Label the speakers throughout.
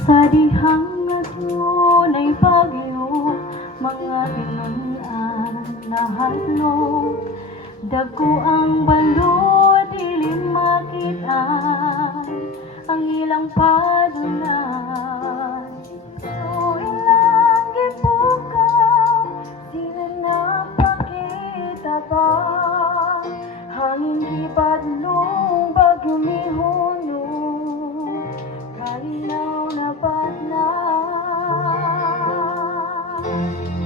Speaker 1: Sa dihang nga tunay bagyo Mga binunan na hadlo Dagko ang balo, Bye.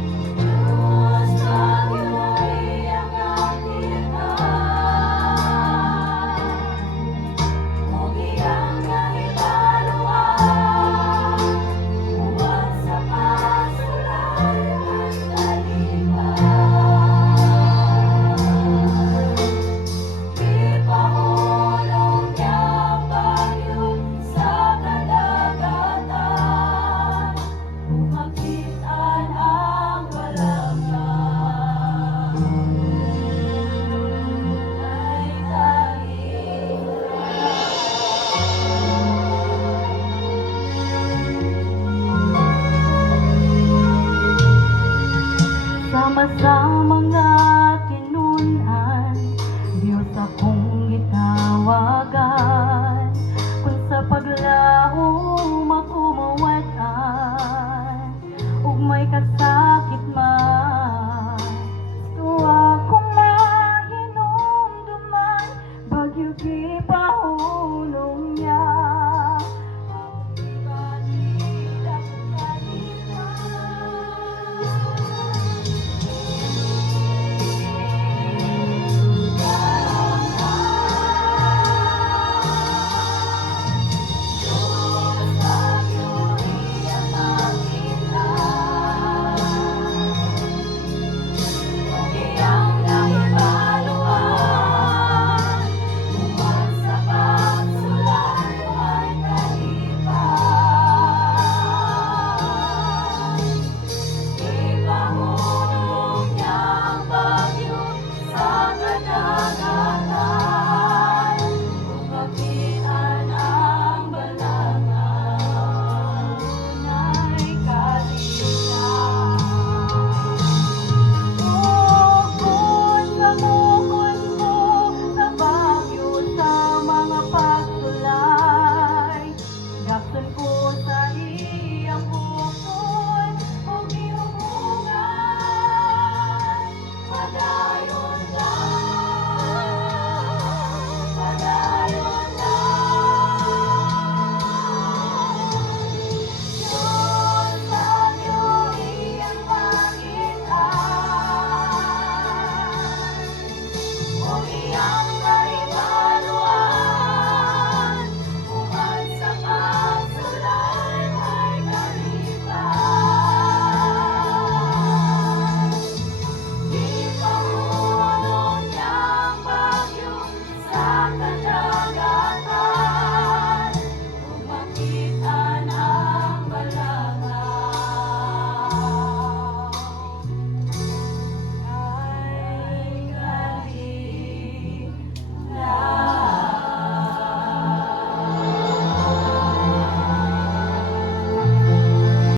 Speaker 1: for